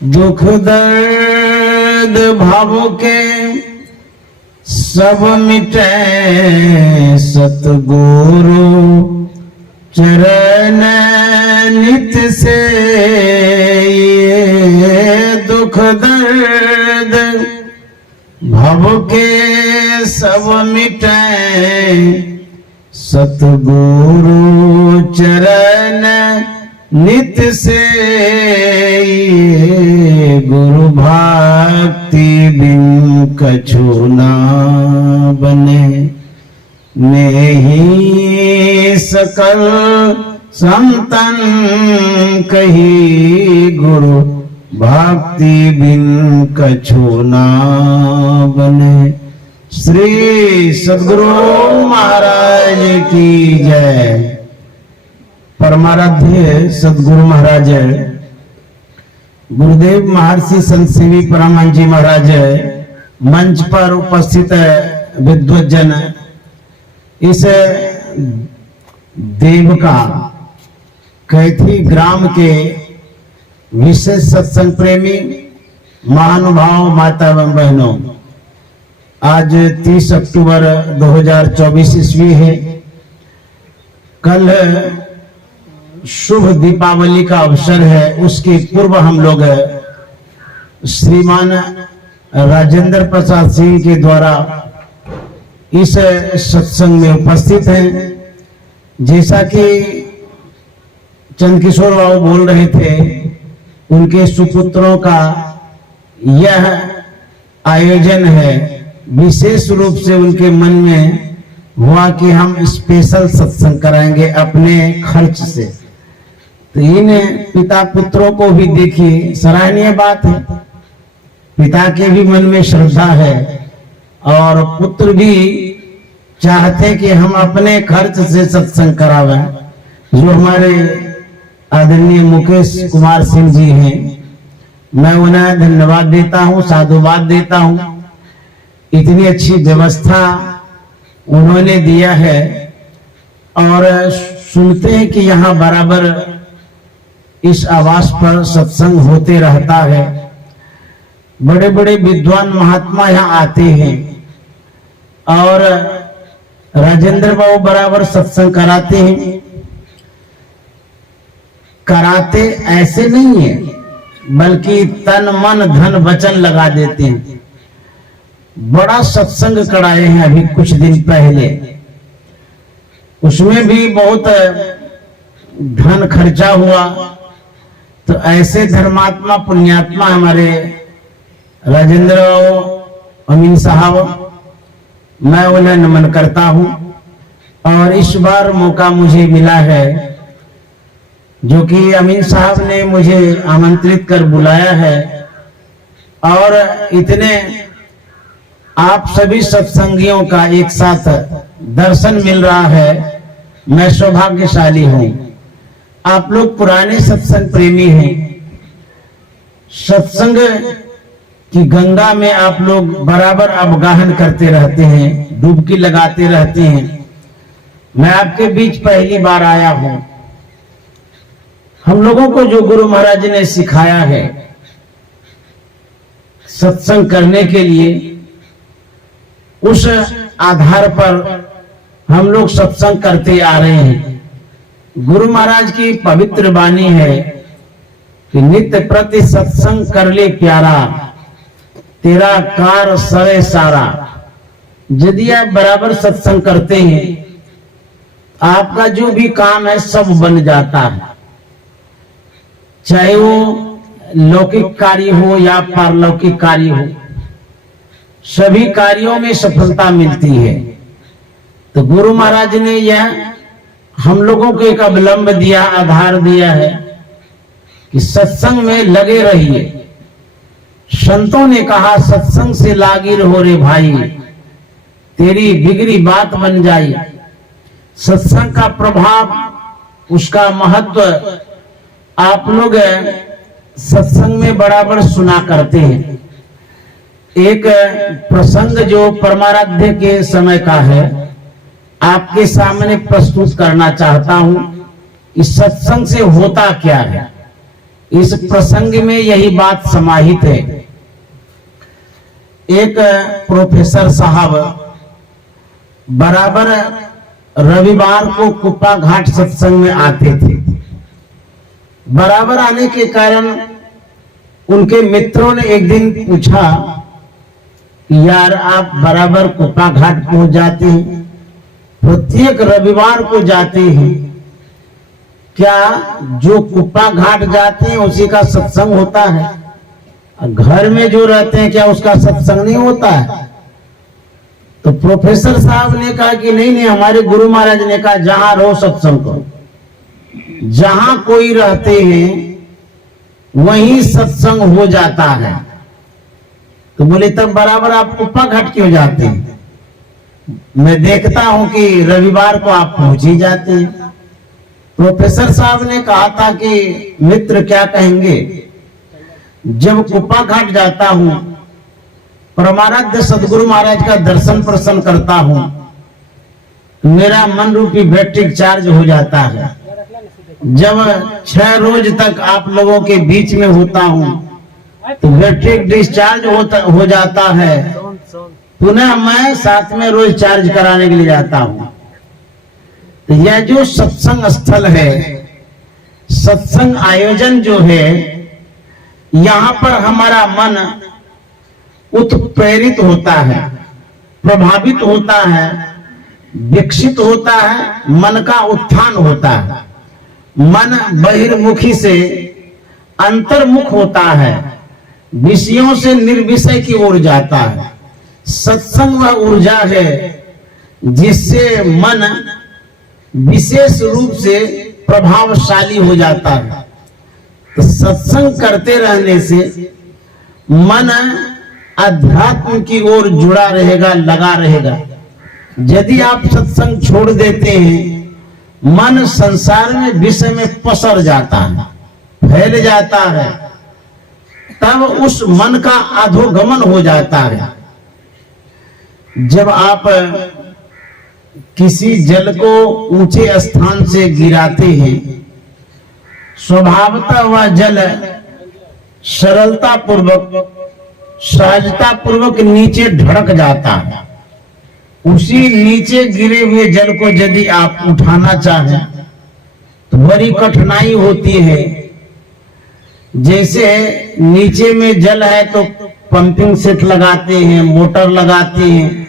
दुख दर्द भावों के सब मिटे सतगुरु चरण नित से। ये दुख दर्द भव के सब मिटे सतगुरु चरण नित से। ये गुरु भक्ति बिन कछु ना बने नहीं सकल संतन कही। गुरु भक्ति बिन कछु ना बने। श्री सद्गुरु महाराज की जय। परमाराध्य सद्गुरु महाराज गुरुदेव महर्षि संत सेवी परमानंद जी महाराज मंच पर उपस्थित विद्वज्जन, इस देवका कैथी ग्राम के विशेष सत्संग प्रेमी महानुभाव माता एवं बहनों, आज 30 अक्टूबर 2024 ईस्वी है। कल शुभ दीपावली का अवसर है। उसके पूर्व हम लोग श्रीमान राजेंद्र प्रसाद सिंह के द्वारा इस सत्संग में उपस्थित हैं। जैसा कि चंद्रकिशोर बाबू बोल रहे थे, उनके सुपुत्रों का यह आयोजन है। विशेष रूप से उनके मन में हुआ कि हम स्पेशल सत्संग कराएंगे अपने खर्च से। तो इन पिता पुत्रों को भी देखिए, सराहनीय बात है। पिता के भी मन में श्रद्धा है और पुत्र भी चाहते कि हम अपने खर्च से सत्संग करावें। जो हमारे आदरणीय मुकेश कुमार सिंह जी हैं, मैं उन्हें धन्यवाद देता हूं, साधुवाद देता हूं। इतनी अच्छी व्यवस्था उन्होंने दिया है और सुनते हैं कि यहाँ बराबर इस आवास पर सत्संग होते रहता है। बड़े बड़े विद्वान महात्मा यहाँ आते हैं और राजेंद्र बाबू बराबर सत्संग कराते हैं। कराते ऐसे नहीं है, बल्कि तन मन धन वचन लगा देते हैं। बड़ा सत्संग कराए हैं अभी कुछ दिन पहले, उसमें भी बहुत धन खर्चा हुआ। तो ऐसे धर्मात्मा पुण्यात्मा हमारे राजेंद्र अमीन साहब, मैं उन्हें नमन करता हूं। और इस बार मौका मुझे मिला है, जो कि अमीन साहब ने मुझे आमंत्रित कर बुलाया है और इतने आप सभी सत्संगियों का एक साथ दर्शन मिल रहा है। मैं सौभाग्यशाली हूं। आप लोग पुराने सत्संग प्रेमी हैं। सत्संग की गंगा में आप लोग बराबर अवगाहन करते रहते हैं, डुबकी लगाते रहते हैं। मैं आपके बीच पहली बार आया हूं। हम लोगों को जो गुरु महाराज ने सिखाया है सत्संग करने के लिए, उस आधार पर हम लोग सत्संग करते आ रहे हैं। गुरु महाराज की पवित्र वाणी है कि नित्य प्रति सत्संग कर ले प्यारा, तेरा कार सरे सारा। यदि आप बराबर सत्संग करते हैं, आपका जो भी काम है सब बन जाता है। चाहे वो लौकिक कार्य हो या पारलौकिक कार्य हो, सभी कार्यों में सफलता मिलती है। तो गुरु महाराज ने यह हम लोगों को एक अवलंब दिया, आधार दिया है कि सत्संग में लगे रहिए। संतों ने कहा, सत्संग से लागी रहो रे भाई, तेरी बिगड़ी बात बन जाई। सत्संग का प्रभाव, उसका महत्व आप लोग सत्संग में बराबर सुना करते हैं। एक प्रसंग जो परमाराध्य के समय का है, आपके सामने प्रस्तुत करना चाहता हूं। इस सत्संग से होता क्या है, इस प्रसंग में यही बात समाहित है। एक प्रोफेसर साहब बराबर रविवार को कुप्पा घाट सत्संग में आते थे। बराबर आने के कारण उनके मित्रों ने एक दिन पूछा, यार आप बराबर कुप्पा घाट पहुंच जाते हैं, प्रत्येक रविवार को जाते हैं, क्या जो कुप्पा घाट जाते हैं उसी का सत्संग होता है? घर में जो रहते हैं क्या उसका सत्संग नहीं होता है? तो प्रोफेसर साहब ने कहा कि नहीं नहीं, हमारे गुरु महाराज ने कहा जहां रहो सत्संग करो, जहां कोई रहते हैं वहीं सत्संग हो जाता है। तो बोले तब बराबर आप कुप्पा घाट क्यों जाते हैं? मैं देखता हूं कि रविवार को आप पहुंच ही जाते हैं। प्रोफेसर साहब ने कहा था कि मित्र क्या कहेंगे, जब कुप्पा घाट जाता हूं, परमाराध्य सदगुरु महाराज का दर्शन प्रसन्न करता हूं, मेरा मन रूपी बैटरी चार्ज हो जाता है। जब 6 रोज तक आप लोगों के बीच में होता हूं तो बैटरी डिस्चार्ज हो जाता है, पुनः मैं 7वें रोज चार्ज कराने के लिए जाता हूं। तो यह जो सत्संग स्थल है, सत्संग आयोजन जो है, यहां पर हमारा मन उत्प्रेरित होता है, प्रभावित होता है, विकसित होता है, मन का उत्थान होता है। मन बहिर्मुखी से अंतर्मुख होता है, विषयों से निर्विषय की ओर जाता है। सत्संग वह ऊर्जा है जिससे मन विशेष रूप से प्रभावशाली हो जाता है। तो सत्संग करते रहने से मन अध्यात्म की ओर जुड़ा रहेगा, लगा रहेगा। यदि आप सत्संग छोड़ देते हैं, मन संसार में विषय में पसर जाता है, फैल जाता है, तब उस मन का अधोगमन हो जाता है। जब आप किसी जल को ऊंचे स्थान से गिराते हैं, स्वभावतः वह जल सरलता पूर्वक, सहजता पूर्वक नीचे ढड़क जाता है। उसी नीचे गिरे हुए जल को यदि आप उठाना चाहें तो बड़ी कठिनाई होती है। जैसे नीचे में जल है तो पंपिंग सेट लगाते हैं, मोटर लगाते हैं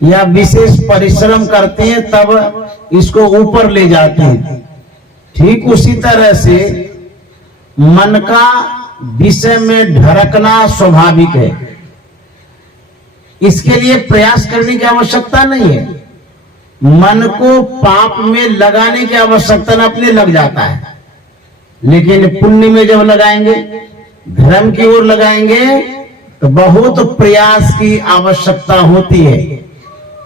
या विशेष परिश्रम करते हैं, तब इसको ऊपर ले जाते हैं। ठीक उसी तरह से मन का विषय में ढरकना स्वाभाविक है, इसके लिए प्रयास करने की आवश्यकता नहीं है। मन को पाप में लगाने की आवश्यकता न, अपने लग जाता है। लेकिन पुण्य में जब लगाएंगे, धर्म की ओर लगाएंगे, तो बहुत प्रयास की आवश्यकता होती है।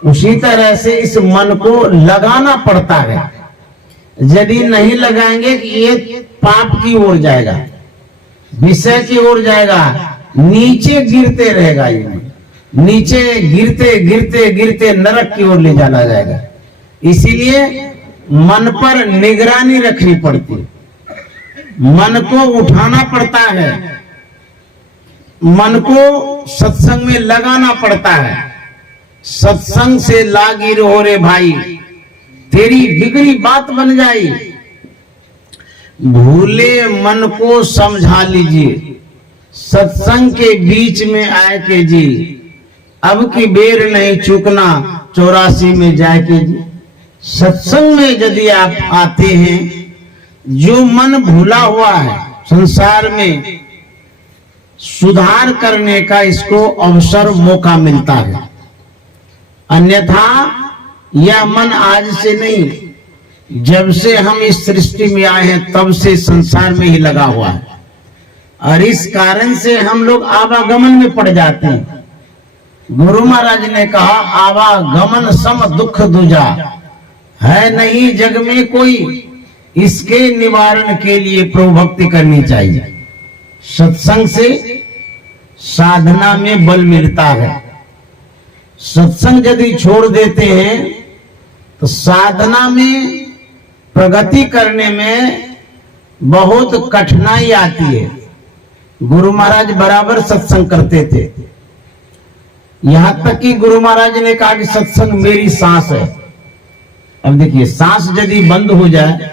उसी तरह से इस मन को लगाना पड़ता है। यदि नहीं लगाएंगे कि ये पाप की ओर जाएगा, विषय की ओर जाएगा, नीचे गिरते रहेगा। ये नीचे गिरते गिरते गिरते नरक की ओर ले जाना जाएगा। इसीलिए मन पर निगरानी रखनी पड़ती है, मन को उठाना पड़ता है, मन को सत्संग में लगाना पड़ता है। सत्संग से लागी रहो रे भाई, तेरी बिगड़ी बात बन जाई। भूले मन को समझा लीजिए, सत्संग के बीच में आए के जी, अब की बेर नहीं चूकना 84 में जाए के जी। सत्संग में यदि आप आते हैं, जो मन भूला हुआ है संसार में, सुधार करने का इसको अवसर, मौका मिलता है। अन्यथा यह मन आज से नहीं, जब से हम इस सृष्टि में आए हैं तब से संसार में ही लगा हुआ है। और इस कारण से हम लोग आवागमन में पड़ जाते हैं। गुरु महाराज ने कहा, आवागमन सम दुख दूजा, है नहीं जग में कोई, इसके निवारण के लिए प्रभु भक्ति करनी चाहिए। सत्संग से साधना में बल मिलता है। सत्संग यदि छोड़ देते हैं तो साधना में प्रगति करने में बहुत कठिनाई आती है। गुरु महाराज बराबर सत्संग करते थे, यहां तक कि गुरु महाराज ने कहा कि सत्संग मेरी सांस है। अब देखिए, सांस यदि बंद हो जाए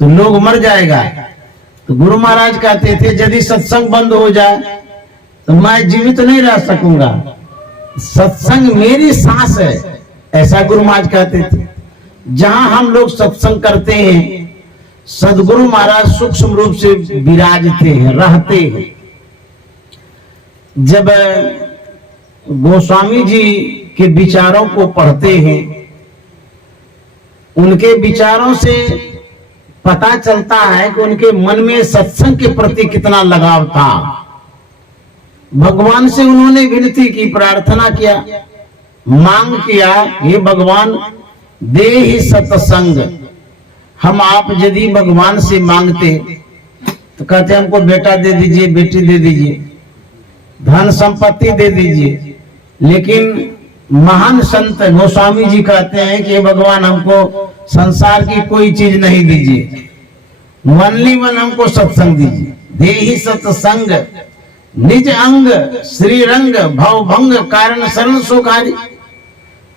तो लोग मर जाएगा। तो गुरु महाराज कहते थे यदि सत्संग बंद हो जाए तो मैं जीवित नहीं रह सकूंगा, सत्संग मेरी सांस है, ऐसा गुरु महाराज कहते थे। जहां हम लोग सत्संग करते हैं, सदगुरु महाराज सूक्ष्म रूप से विराजते हैं, रहते हैं। जब गोस्वामी जी के विचारों को पढ़ते हैं, उनके विचारों से पता चलता है कि उनके मन में सत्संग के प्रति कितना लगाव था। भगवान से उन्होंने विनती की, प्रार्थना किया, मांग किया, हे भगवान दे ही सत्संग। हम आप यदि भगवान से मांगते तो कहते हमको बेटा दे दीजिए, बेटी दे दीजिए, धन संपत्ति दे दीजिए। लेकिन महान संत गोस्वामी जी कहते हैं कि भगवान हमको संसार की कोई चीज नहीं दीजिए, ओनली वन हमको सत्संग दीजिए। दे ही सत्संग निज अंग श्री रंग भव भंग कारण शरण सुखारी।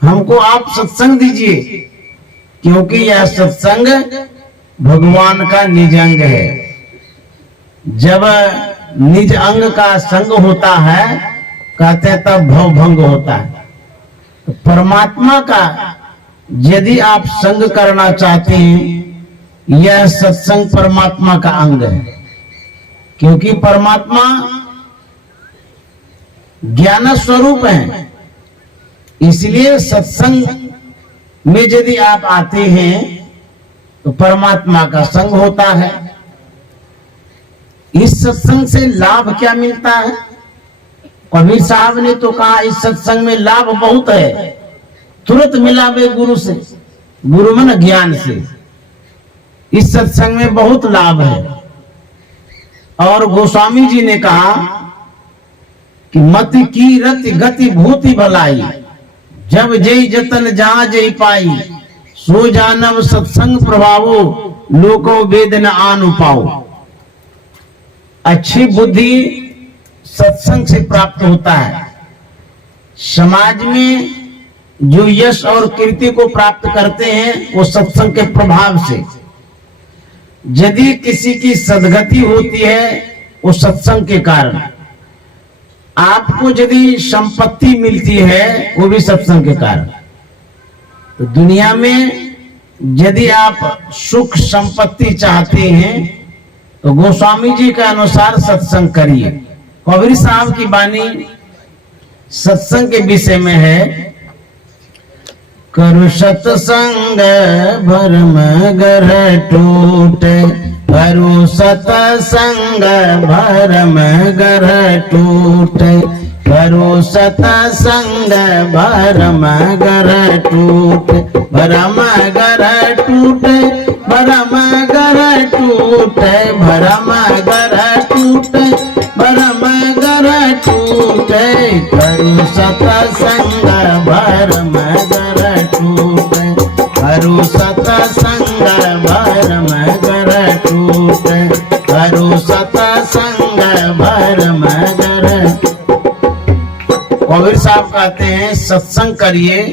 हमको आप सत्संग दीजिए, क्योंकि यह सत्संग भगवान का निज अंग है। जब निज अंग का संग होता है, कहते हैं तब भव भंग होता है। तो परमात्मा का यदि आप संग करना चाहते हैं, यह सत्संग परमात्मा का अंग है। क्योंकि परमात्मा ज्ञान स्वरूप है, इसलिए सत्संग में यदि आप आते हैं तो परमात्मा का संग होता है। इस सत्संग से लाभ क्या मिलता है? कबीर साहब ने तो कहा इस सत्संग में लाभ बहुत है, तुरंत मिला वे गुरु से, गुरु मन ज्ञान से। इस सत्संग में बहुत लाभ है। और गोस्वामी जी ने कहा कि मति की रति गति भूति भलाई, जब जय जतन जहां जय पाई, सो जानव सत्संग प्रभावो, लोको वेद न आन पाओ। अच्छी बुद्धि सत्संग से प्राप्त होता है। समाज में जो यश और कीर्ति को प्राप्त करते हैं, वो सत्संग के प्रभाव से। यदि किसी की सद्गति होती है, वो सत्संग के कारण। आपको यदि संपत्ति मिलती है, वो भी सत्संग के कारण। तो दुनिया में यदि आप सुख संपत्ति चाहते हैं तो गोस्वामी जी के अनुसार सत्संग करिए। कबीर साहब की वाणी सत्संग के विषय में है, करु सत्संग भरम घर टूटे, करु सत्संग भरम घर टूटे, करु सत्संग भरम घर टूटे, भरम घर टूटे, भरम घर टूटे, भरम घर टूटे, भरम घर टूटे, करु सत्संग भरम घर टूटे, करु सत्संग भरम घर टूटे, करु सत्संग भरम घर। कबीर साहब कहते हैं सत्संग करिए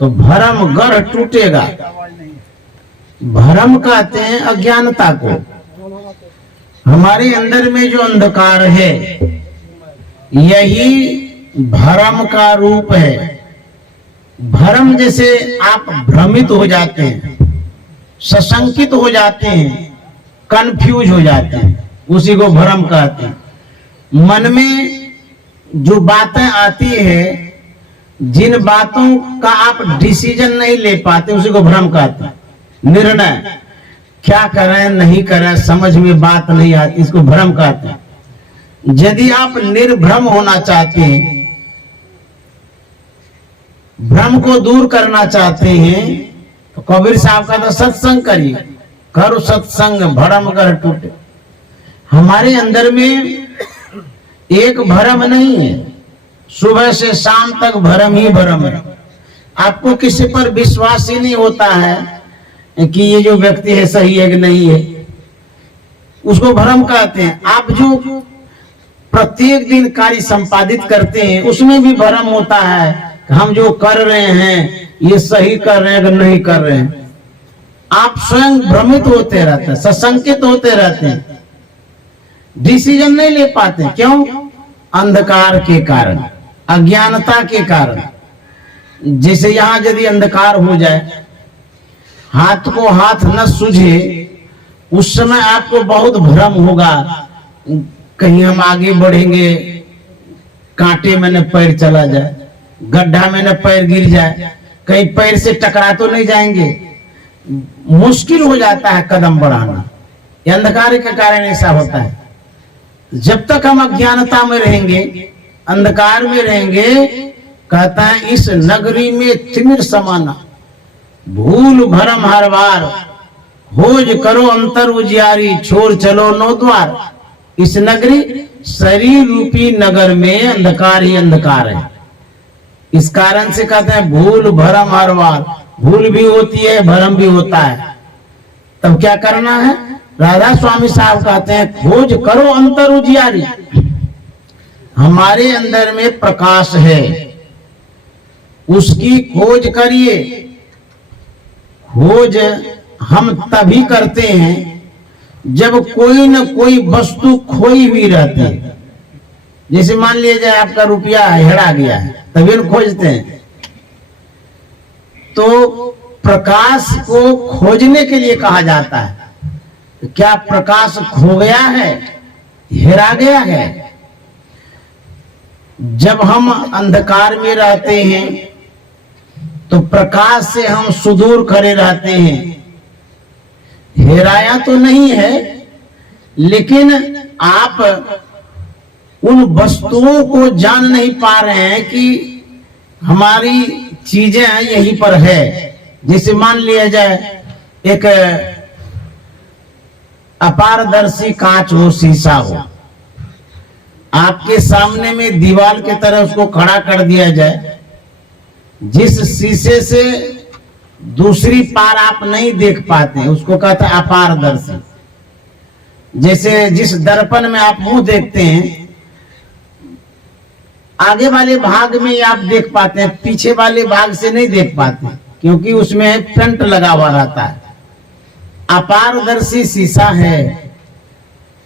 तो भरम घर टूटेगा। भरम कहते हैं अज्ञानता को। हमारे अंदर में जो अंधकार है, यही भरम का रूप है। भरम जैसे आप भ्रमित हो जाते हैं, सशंकित हो जाते हैं, कंफ्यूज हो जाते हैं, उसी को भरम कहते हैं। मन में जो बातें आती है, जिन बातों का आप डिसीजन नहीं ले पाते, उसी को भ्रम कहते हैं। निर्णय क्या करें नहीं करें समझ में बात नहीं आती, इसको भ्रम कहते हैं। यदि आप निर्भ्रम होना चाहते हैं, भ्रम को दूर करना चाहते हैं, तो कबीर साहब का तो सत्संग करिए। करो सत्संग भरम कर टूटे। हमारे अंदर में एक भरम नहीं है, सुबह से शाम तक भरम ही भरम है। आपको किसी पर विश्वास ही नहीं होता है कि ये जो व्यक्ति है सही है कि नहीं है। उसको भ्रम कहते हैं। आप जो प्रत्येक दिन कार्य संपादित करते हैं उसमें भी भ्रम होता है, हम जो कर रहे हैं ये सही कर रहे हैं कि नहीं कर रहे हैं। आप स्वयं भ्रमित होते रहते हैं, सशंकित होते रहते हैं, डिसीजन नहीं ले पाते। क्यों? अंधकार के कारण, अज्ञानता के कारण। जैसे यहां यदि अंधकार हो जाए, हाथ को हाथ न सूझे, उस समय आपको बहुत भ्रम होगा, कहीं हम आगे बढ़ेंगे कांटे में न पैर चला जाए, गड्ढा में न पैर गिर जाए, कहीं पैर से टकरा तो नहीं जाएंगे। मुश्किल हो जाता है कदम बढ़ाना, ये अंधकार के कारण ऐसा होता है। जब तक हम अज्ञानता में रहेंगे, अंधकार में रहेंगे, कहता है इस नगरी में तिमिर समाना, भूल भरम हर बार, खोज करो अंतर उजियारी, छोड़ चलो नौ द्वार। इस नगरी शरीर रूपी नगर में अंधकार ही अंधकार है। इस कारण से कहते हैं भूल भरम हर बार, भूल भी होती है, भरम भी होता है। तब क्या करना है? राधा स्वामी साहब कहते हैं खोज करो अंतर उजियारी, हमारे अंदर में प्रकाश है, उसकी खोज करिए। खोज हम तभी करते हैं जब कोई न कोई वस्तु खोई हुई रहती है। जैसे मान लीजिए आपका रुपया हेरा गया है, तभी हम खोजते हैं। तो प्रकाश को खोजने के लिए कहा जाता है। तो क्या प्रकाश खो गया है, हेरा गया है? जब हम अंधकार में रहते हैं तो प्रकाश से हम सुदूर खड़े रहते हैं। हेराया तो नहीं है, लेकिन आप उन वस्तुओं को जान नहीं पा रहे हैं कि हमारी चीजें यहीं पर है। जैसे मान लिया जाए एक अपारदर्शी कांच हो, शीशा हो, आपके सामने में दीवार की तरह उसको खड़ा कर दिया जाए, जिस शीशे से दूसरी पार आप नहीं देख पाते, उसको कहते हैं अपारदर्शी। जैसे जिस दर्पण में आप मुंह देखते हैं, आगे वाले भाग में आप देख पाते हैं, पीछे वाले भाग से नहीं देख पाते, क्योंकि उसमें पेंट लगा हुआ रहता है। अपारदर्शी शीशा है।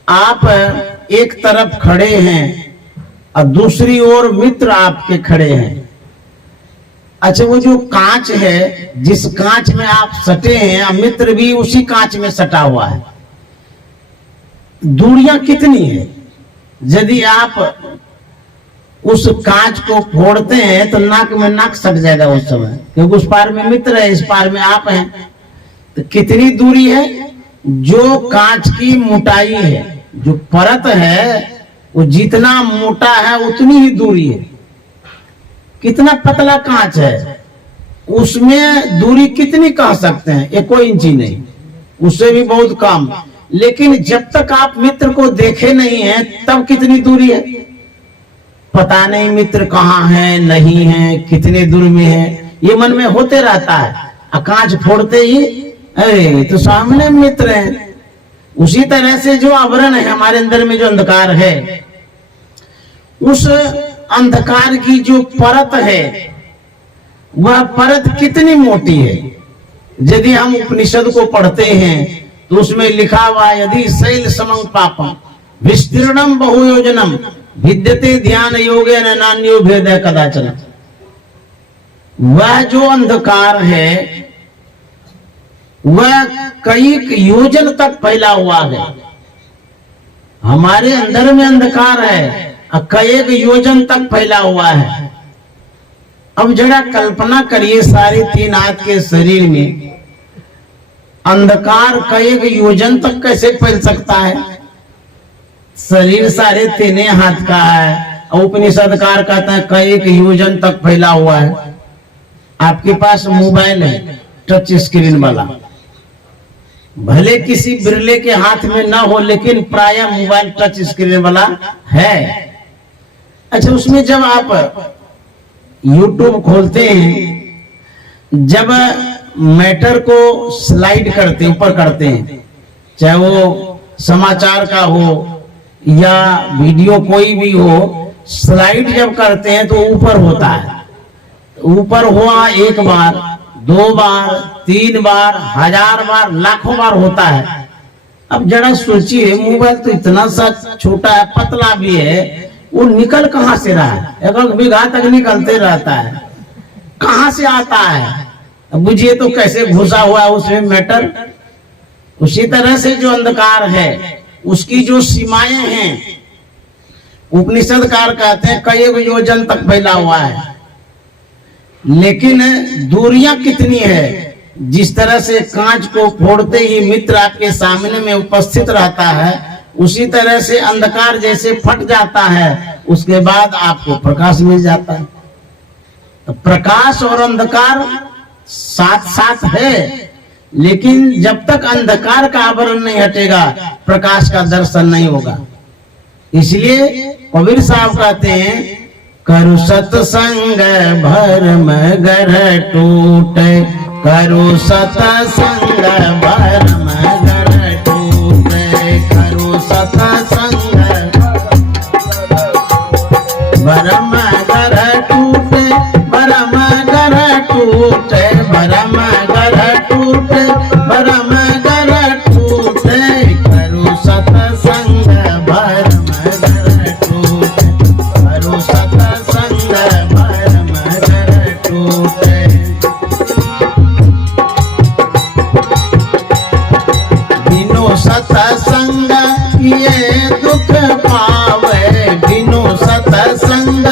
आप एक तरफ खड़े हैं और दूसरी ओर मित्र आपके खड़े हैं। अच्छा, वो जो कांच है, जिस कांच में आप सटे हैं, मित्र भी उसी कांच में सटा हुआ है। दूरियां कितनी है? यदि आप उस कांच को फोड़ते हैं तो नाक में नाक सट जाएगा उस समय, क्योंकि उस पार में मित्र है, इस पार में आप हैं। तो कितनी दूरी है? जो कांच की मोटाई है, जो परत है, वो जितना मोटा है उतनी ही दूरी है। कितना पतला कांच है, उसमें दूरी कितनी कह सकते हैं? 1 इंची नहीं, उससे भी बहुत कम। लेकिन जब तक आप मित्र को देखे नहीं है, तब कितनी दूरी है? पता नहीं मित्र कहाँ है, नहीं है, कितने दूर में है, ये मन में होते रहता है। कांच फोड़ते ही अरे तो सामने मित्र है। उसी तरह से जो आवरण है हमारे अंदर में, जो अंधकार है, उस अंधकार की जो परत है, वह परत कितनी मोटी है? यदि हम उपनिषद को पढ़ते हैं तो उसमें लिखा हुआ यदि शैल समं पापम विस्तीर्णम बहुयोजनम विद्यते ध्यान योगे नान्यो भेद कदाचन। वह जो अंधकार है वह कई योजन तक फैला हुआ है। हमारे अंदर में अंधकार है, कई योजन तक फैला हुआ है। अब जरा कल्पना करिए, सारे 3 हाथ के शरीर में अंधकार कई योजन तक कैसे फैल सकता है? शरीर सारे 3 हाथ का है, उपनिषदकार कहता है कई योजन तक फैला हुआ है। आपके पास मोबाइल है टच स्क्रीन वाला, भले किसी बिरले के हाथ में ना हो, लेकिन प्राय मोबाइल टच स्क्रीन वाला है। अच्छा, उसमें जब आप YouTube खोलते हैं, जब मैटर को स्लाइड करते हैं, ऊपर करते हैं, चाहे वो समाचार का हो या वीडियो कोई भी हो, स्लाइड जब करते हैं तो ऊपर होता है। ऊपर हुआ एक बार, 2 बार, 3 बार, 1000 बार, लाखों बार होता है। अब जरा सोचिए, मोबाइल तो इतना सा छोटा है, पतला भी है, वो निकल कहां से रहा है? 1 बीघा तक निकलते रहता है, कहां से आता है? अब बुझिए तो कैसे घुसा हुआ है उसमें मैटर। उसी तरह से जो अंधकार है उसकी जो सीमाएं हैं, उपनिषदकार कहते हैं कई योजन तक फैला हुआ है, लेकिन दूरियां कितनी है। जिस तरह से कांच को फोड़ते ही मित्र आपके सामने में उपस्थित रहता है, उसी तरह से अंधकार जैसे फट जाता है, उसके बाद आपको प्रकाश मिल जाता है। तो प्रकाश और अंधकार साथ साथ है, लेकिन जब तक अंधकार का आवरण नहीं हटेगा, प्रकाश का दर्शन नहीं होगा। इसलिए कबीर साहब कहते हैं, करु सत्संग भरम घर टूटे, करु सत्संग भरम घर टूटे, करु सत्संग भरम घर टूटे, भरम घर टूटे, भरम घर टूटे, भरम घर टूटे, करु सत्संग भरम घर टूटे, करु सत्संग भरम घर टूटे। बिनु सत्संग ये दुख पावे, बिनु सत्संग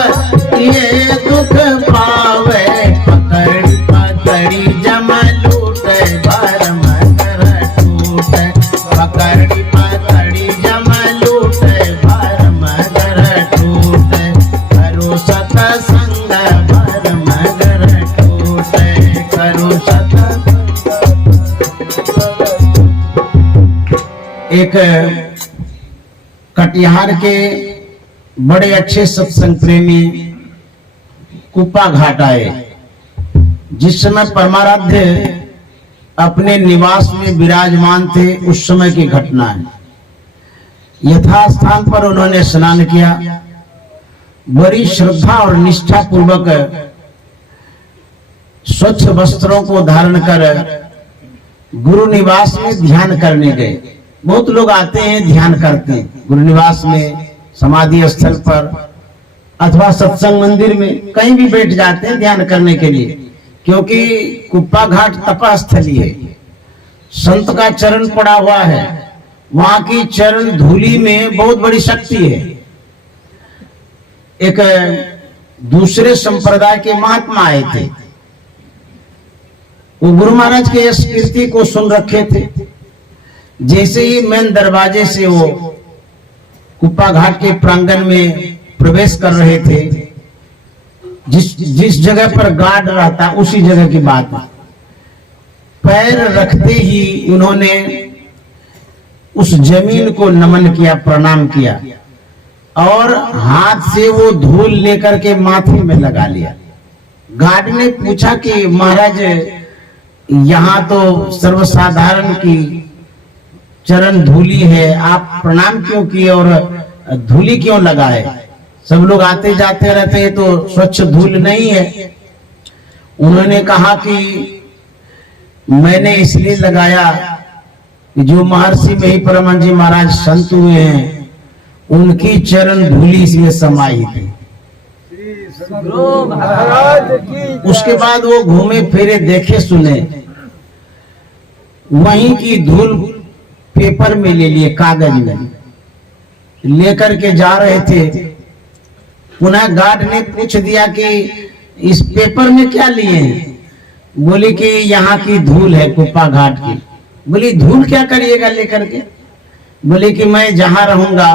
ये दुख पावे, पकड़ पकड़ी जम लूटे, भरम घर टूटे, पकड़ी पकड़ी जम लूटे, भरम घर टूटे, करो सत्संग भरम घर टूटे, करो सत्संग। एक कटिहार के बड़े अच्छे सत्संग प्रेमी कुप्पा घाट आए, जिस समय परमाराध्य अपने निवास में विराजमान थे, उस समय की घटना है। यथास्थान पर उन्होंने स्नान किया, बड़ी श्रद्धा और निष्ठा पूर्वक स्वच्छ वस्त्रों को धारण कर गुरु निवास में ध्यान करने गए। बहुत लोग आते हैं, ध्यान करते हैं गुरु निवास में, समाधि स्थल पर अथवा सत्संग मंदिर में, कहीं भी बैठ जाते हैं ध्यान करने के लिए, क्योंकि कुप्पा घाट तपस्थली है, संत का चरण पड़ा हुआ है, वहां की चरण धूलि में बहुत बड़ी शक्ति है। एक दूसरे संप्रदाय के महात्मा आए थे, वो गुरु महाराज के इस कीर्ति को सुन रखे थे। जैसे ही मेन दरवाजे से वो कुप्पा घाट के प्रांगण में प्रवेश कर रहे थे, जिस जगह पर गार्ड रहता उसी जगह की बात है, पैर रखते ही उन्होंने उस जमीन को नमन किया, प्रणाम किया और हाथ से वो धूल लेकर के माथे में लगा लिया। गार्ड ने पूछा कि महाराज, यहाँ तो सर्वसाधारण की चरण धूली है, आप प्रणाम क्यों किए और धूली क्यों लगाए? सब लोग आते जाते रहते हैं तो स्वच्छ धूल नहीं है। उन्होंने कहा कि मैंने इसलिए लगाया कि जो महर्षि मही परमानंद जी महाराज संत हुए हैं, उनकी चरण धूली इसमें समाई थी। उसके बाद वो घूमे फिरे, देखे सुने, वहीं की धूल पेपर में ले लिए, कागज में लेकर के जा रहे थे। पुनः गार्ड ने पूछ दिया कि इस पेपर में क्या लिए हैं? बोली कि यहाँ की धूल है कुप्पा घाट की। बोली धूल क्या करिएगा लेकर के? बोली कि मैं जहां रहूंगा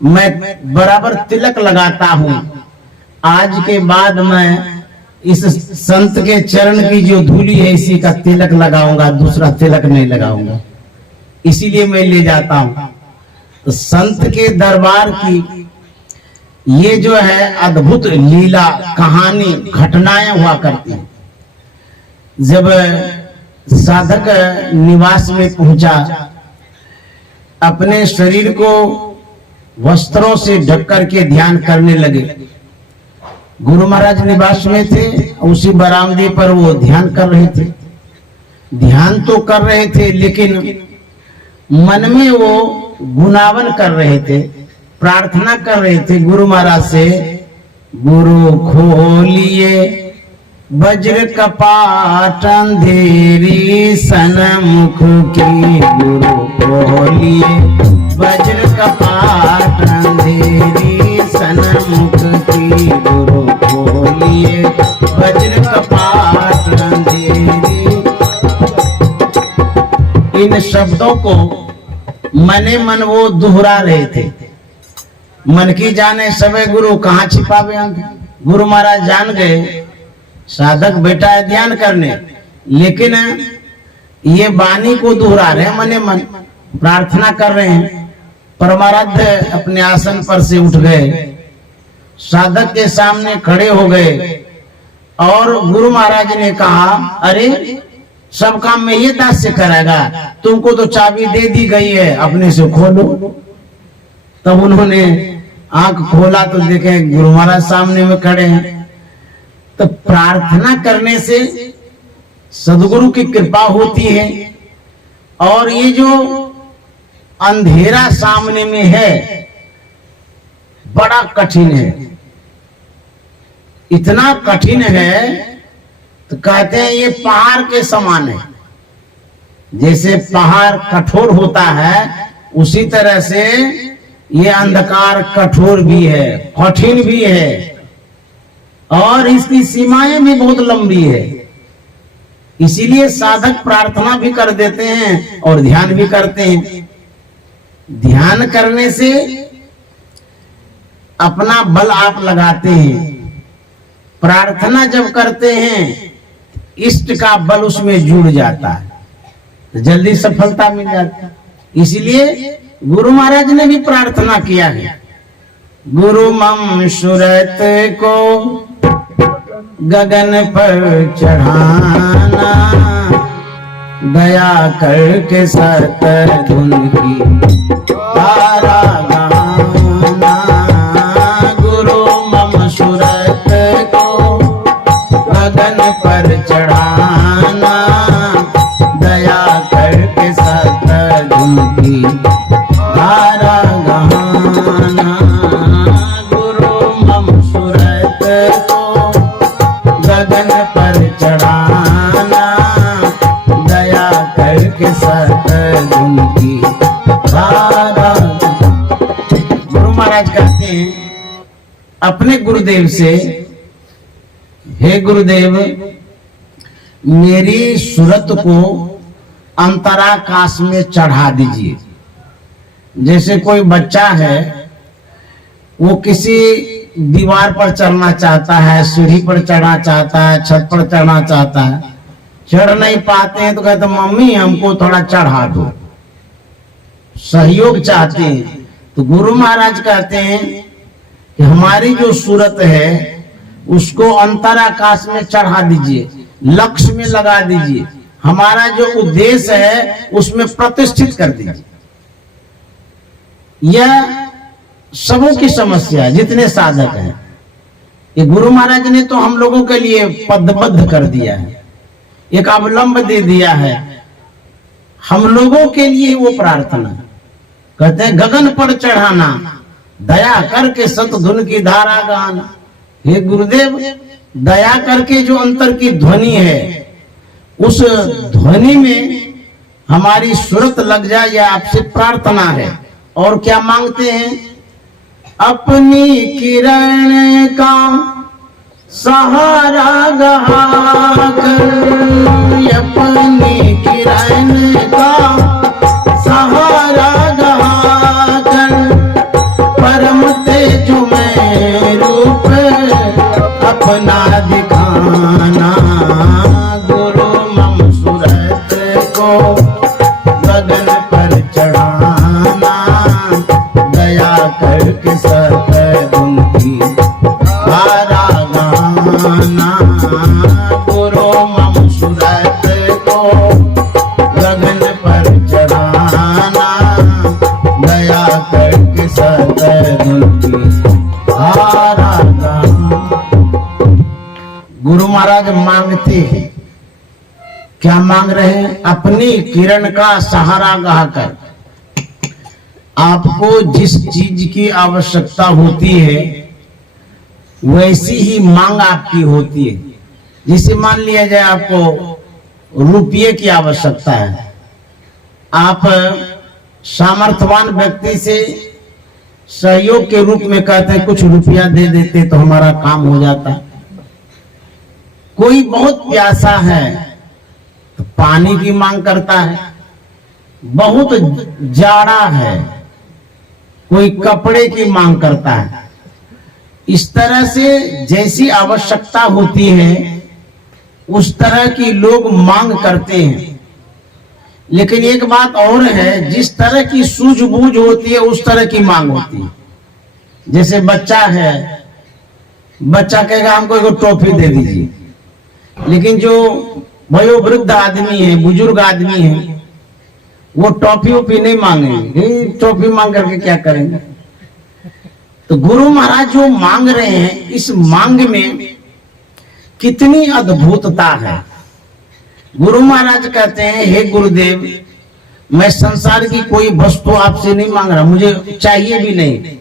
मैं बराबर तिलक लगाता हूं, आज के बाद मैं इस संत के चरण की जो धूली है इसी का तिलक लगाऊंगा, दूसरा तिलक नहीं लगाऊंगा, इसीलिए मैं ले जाता हूं। तो संत के दरबार की ये जो है अद्भुत लीला, कहानी, घटनाएं हुआ करती हैं। जब साधक निवास में पहुंचा अपने शरीर को वस्त्रों से ढक करके ध्यान करने लगे। गुरु महाराज निवास में थे, उसी बरामदे पर वो ध्यान कर रहे थे। ध्यान तो कर रहे थे, लेकिन मन में वो गुनावन कर रहे थे, प्रार्थना कर रहे थे गुरु महाराज से, गुरु खोलिए वज्र कपाट अंधेरी सनमुख की, गुरु खोलिए वज्र कपाट अंधेरी सनमुख की, गुरु खोलिए वज्र कपाट अंधेरी। इन शब्दों को मने मन वो दोहरा रहे थे। मन की जाने सबे गुरु कहाँ छिपावे अंग। गुरु महाराज जान गए साधक बेटा है ध्यान करने, लेकिन ये वाणी को दोहरा रहे, मने मन प्रार्थना कर रहे हैं। परमाराध्य अपने आसन पर से उठ गए, साधक के सामने खड़े हो गए और गुरु महाराज ने कहा, अरे सब काम में ये दास्य करेगा, तुमको तो चाबी दे दी गई है, अपने से खोलो। तब उन्होंने आंख खोला तो देखे गुरु महाराज सामने में खड़े हैं। तो प्रार्थना करने से सदगुरु की कृपा होती है, और ये जो अंधेरा सामने में है बड़ा कठिन है। इतना कठिन है तो कहते हैं ये पहाड़ के समान है। जैसे पहाड़ कठोर होता है, उसी तरह से ये अंधकार कठोर भी है, कठिन भी है, और इसकी सीमाएं भी बहुत लंबी है। इसीलिए साधक प्रार्थना भी कर देते हैं और ध्यान भी करते हैं। ध्यान करने से अपना बल आप लगाते हैं, प्रार्थना जब करते हैं इष्ट का बल उसमें जुड़ जाता है, तो जल्दी सफलता मिल जाती है। इसलिए गुरु महाराज ने भी प्रार्थना किया है, गुरु मम सूरत को गगन पर चढ़ाना, दया करके सतधुन की धारा गाना, गुरु मम सूरत को गगन पर चढ़ाना, दया करके सतधुन की धारा गाना, गुरु मम सूरत को गगन पर चढ़ाना, दया करके सतगुण की धारा। गुरु महाराज कहते हैं अपने गुरुदेव से, हे गुरुदेव मेरी सूरत को अंतराकाश में चढ़ा दीजिए। जैसे कोई बच्चा है, वो किसी दीवार पर चढ़ना चाहता है, सीढ़ी पर चढ़ना चाहता है, छत पर चढ़ना चाहता है, चढ़ नहीं पाते हैं तो कहते मम्मी हमको थोड़ा चढ़ा दो, सहयोग चाहते हैं। तो गुरु महाराज कहते हैं कि हमारी जो सूरत है उसको अंतराकाश में चढ़ा दीजिए, लक्ष्य में लगा दीजिए, हमारा जो उद्देश्य है उसमें प्रतिष्ठित कर दीजिए। यह सबों की समस्या है, जितने साधक हैं। ये गुरु महाराज ने तो हम लोगों के लिए पदबद्ध कर दिया है, एक अवलंब दे दिया है हम लोगों के लिए। वो प्रार्थना कहते हैं गगन पर चढ़ाना, दया करके सतधुन की धारा गाना। हे गुरुदेव दया करके जो अंतर की ध्वनि है उस ध्वनि में हमारी सूरत लग जाए, यह आपसे प्रार्थना है। और क्या मांगते हैं? अपनी किरण का सहारा गहाकर, अपनी किरण का सहारा गहाकर, परम तेज में रूप अपना दिखाना, गुरु मम सूरत को गगन पर चढ़ाना, दया करके सतगुण की धारा गाना, गुरु मम सूरत को गगन पर चढ़ाना, मांगते हैं। क्या मांग रहे हैं? अपनी किरण का सहारा गाकर। आपको जिस चीज की आवश्यकता होती है वैसी ही मांग आपकी होती है। जिसे मान लिया जाए आपको रुपये की आवश्यकता है, आप सामर्थ्यवान व्यक्ति से सहयोग के रूप में कहते हैं कुछ रुपया दे देते तो हमारा काम हो जाता। कोई बहुत प्यासा है तो पानी की मांग करता है, बहुत जाड़ा है कोई कपड़े की मांग करता है। इस तरह से जैसी आवश्यकता होती है उस तरह की लोग मांग करते हैं। लेकिन एक बात और है, जिस तरह की सूझबूझ होती है उस तरह की मांग होती है। जैसे बच्चा है, बच्चा कहेगा हमको एक टॉफी दे दीजिए, लेकिन जो वयोवृद्ध आदमी है, बुजुर्ग आदमी है, वो टॉफी वॉफी नहीं मांगेंगे। टॉफी मांग करके क्या करेंगे? तो गुरु महाराज जो मांग रहे हैं, इस मांग में कितनी अद्भुतता है। गुरु महाराज कहते हैं, हे गुरुदेव, मैं संसार की कोई वस्तु आपसे नहीं मांग रहा, मुझे चाहिए भी नहीं।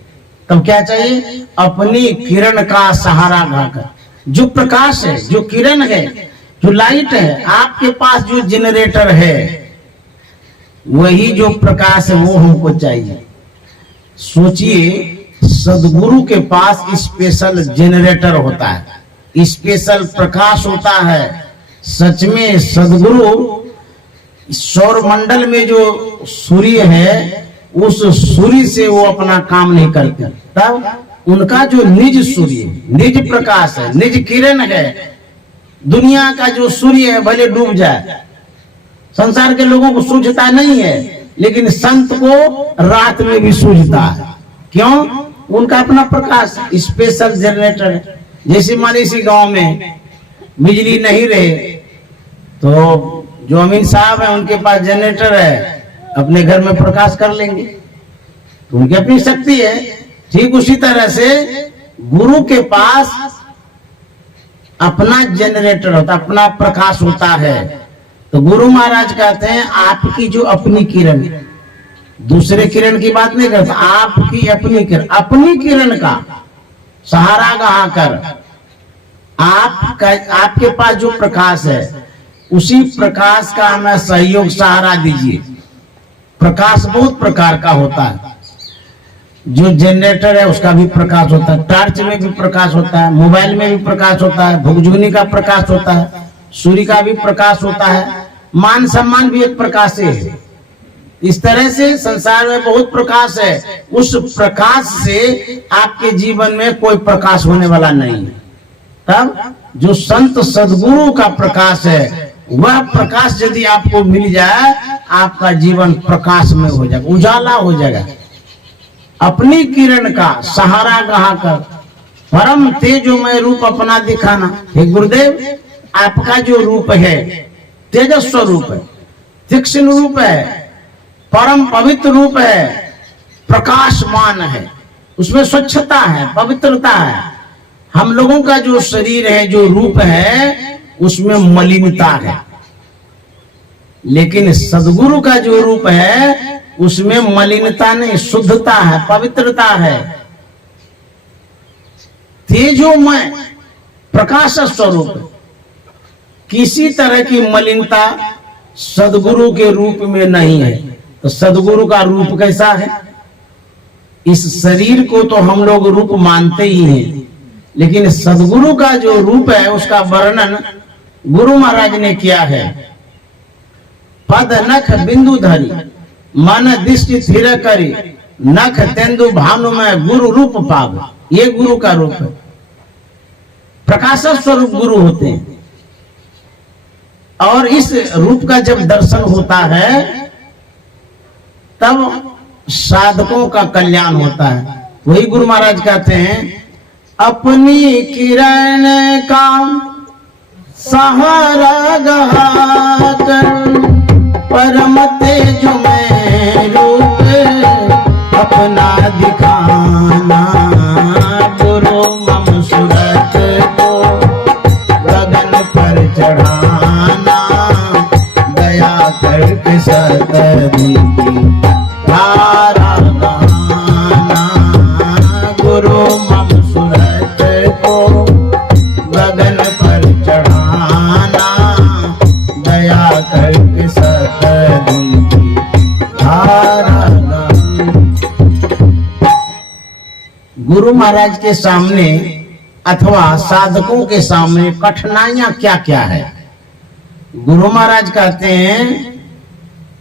तब क्या चाहिए? अपनी किरण का सहारा गाकर। जो प्रकाश है, जो किरण है, जो लाइट है, आपके पास जो जनरेटर है, वही जो प्रकाश है वो हमको चाहिए। सोचिए, सदगुरु के पास स्पेशल जनरेटर होता है, स्पेशल प्रकाश होता है। सच में सदगुरु सौर मंडल में जो सूर्य है, उस सूर्य से वो अपना काम नहीं करते। तब उनका जो निज सूर्य, निज प्रकाश है, निज किरण है। दुनिया का जो सूर्य है भले डूब जाए, संसार के लोगों को सूझता नहीं है, लेकिन संत को रात में भी सूझता है। क्यों? उनका अपना प्रकाश स्पेशल जनरेटर है। जैसे मान इसी गांव में बिजली नहीं रहे तो जो अमीन साहब है उनके पास जनरेटर है, अपने घर में प्रकाश कर लेंगे, तो उनकी अपनी शक्ति है। ठीक उसी तरह से गुरु के पास अपना जनरेटर होता, अपना प्रकाश होता है। तो गुरु महाराज कहते हैं आपकी जो अपनी किरण, दूसरे किरण की बात नहीं करता, आपकी अपनी किरण, अपनी किरण का सहारा गाकर आपके पास जो प्रकाश है उसी प्रकाश का हमें सहयोग सहारा दीजिए। प्रकाश बहुत प्रकार का होता है। जो जनरेटर है उसका भी प्रकाश होता है, टॉर्च में भी प्रकाश होता है, मोबाइल में भी प्रकाश होता है, भुगजुगनी का प्रकाश होता है, सूर्य का भी प्रकाश होता है, मान सम्मान भी एक प्रकाश है। इस तरह से संसार में बहुत प्रकाश है। उस प्रकाश से आपके जीवन में कोई प्रकाश होने वाला नहीं है। तब जो संत सदगुरु का प्रकाश है, वह प्रकाश यदि आपको मिल जाए, आपका जीवन प्रकाश में हो जाएगा, उजाला हो जाएगा। अपनी किरण का सहारा गाकर परम तेजोमय रूप अपना दिखाना। हे गुरुदेव, आपका जो रूप है तेजस्व रूप है, तीक्ष्ण रूप है, परम पवित्र रूप है, प्रकाशमान है, उसमें स्वच्छता है, पवित्रता है। हम लोगों का जो शरीर है, जो रूप है, उसमें मलिनता है, लेकिन सदगुरु का जो रूप है उसमें मलिनता नहीं, शुद्धता है, पवित्रता है, तेजोमय प्रकाश स्वरूप। किसी तरह की मलिनता सदगुरु के रूप में नहीं है। तो सदगुरु का रूप कैसा है? इस शरीर को तो हम लोग रूप मानते ही हैं, लेकिन सदगुरु का जो रूप है उसका वर्णन गुरु महाराज ने किया है। पद नख बिंदु धरी, मन दृष्टि स्थिर करी, नख तेंदु भानु में गुरु रूप पाव। ये गुरु का रूप है। प्रकाश स्वरूप गुरु होते हैं। और इस रूप का जब दर्शन होता है तब साधकों का कल्याण होता है। वही गुरु महाराज कहते हैं, अपनी किरण का सहारा गाकर परम तेज में रूप अपना दिखाना। गुरु मम सूरत को गगन पर गुरु महाराज के सामने अथवा साधकों के सामने कठिनाइयां क्या क्या है। गुरु महाराज कहते हैं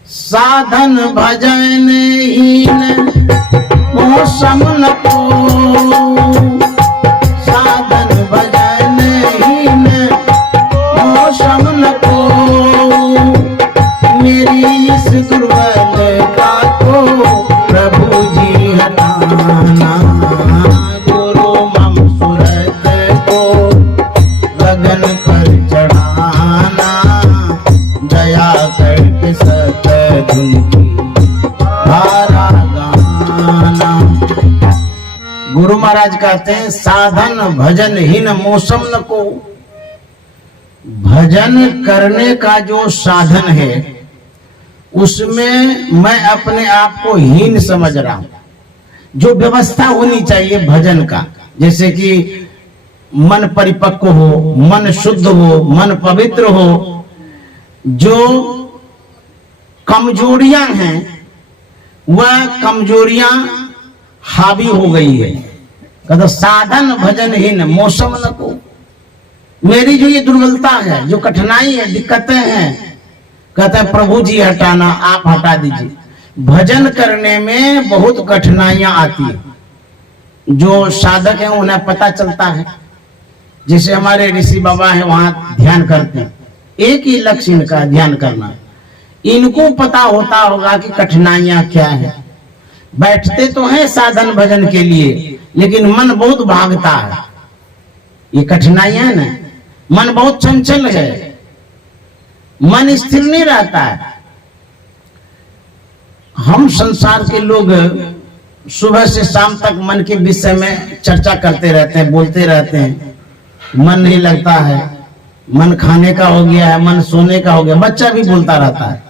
साधन भजन हीन मौसम न को, साधन भजन हीन मौसम न को, मेरी इस दुर्बलता को प्रभु जी हटाना, गुरु मम सूरत को गगन पर चढ़ाना, दया करके सतधुन की धारा गाना। गुरु महाराज कहते हैं साधन भजन हीन मौसम न को, भजन करने का जो साधन है उसमें मैं अपने आप को हीन समझ रहा हूं। जो व्यवस्था होनी चाहिए भजन का, जैसे कि मन परिपक्व हो, मन शुद्ध हो, मन पवित्र हो, जो कमजोरियां हैं वह कमजोरियां हावी हो गई है। कहते साधन भजन हीन मौसम न को, मेरी जो ये दुर्बलता है, जो कठिनाई है, दिक्कतें हैं, कहते हैं प्रभु जी हटाना, आप हटा दीजिए। भजन करने में बहुत कठिनाइयां आती है। जो साधक हैं उन्हें पता चलता है, जैसे हमारे ऋषि बाबा हैं वहां ध्यान करते हैं, एक ही लक्ष्य इनका ध्यान करना। इनको पता होता होगा कि कठिनाइयां क्या है। बैठते तो हैं साधन भजन के लिए, लेकिन मन बहुत भागता है। ये कठिनाइयां है ना, मन बहुत चंचल है, मन स्थिर नहीं रहता है। हम संसार के लोग सुबह से शाम तक मन के विषय में चर्चा करते रहते हैं, बोलते रहते हैं, मन नहीं लगता है, मन खाने का हो गया है, मन सोने का हो गया, बच्चा भी बोलता रहता है।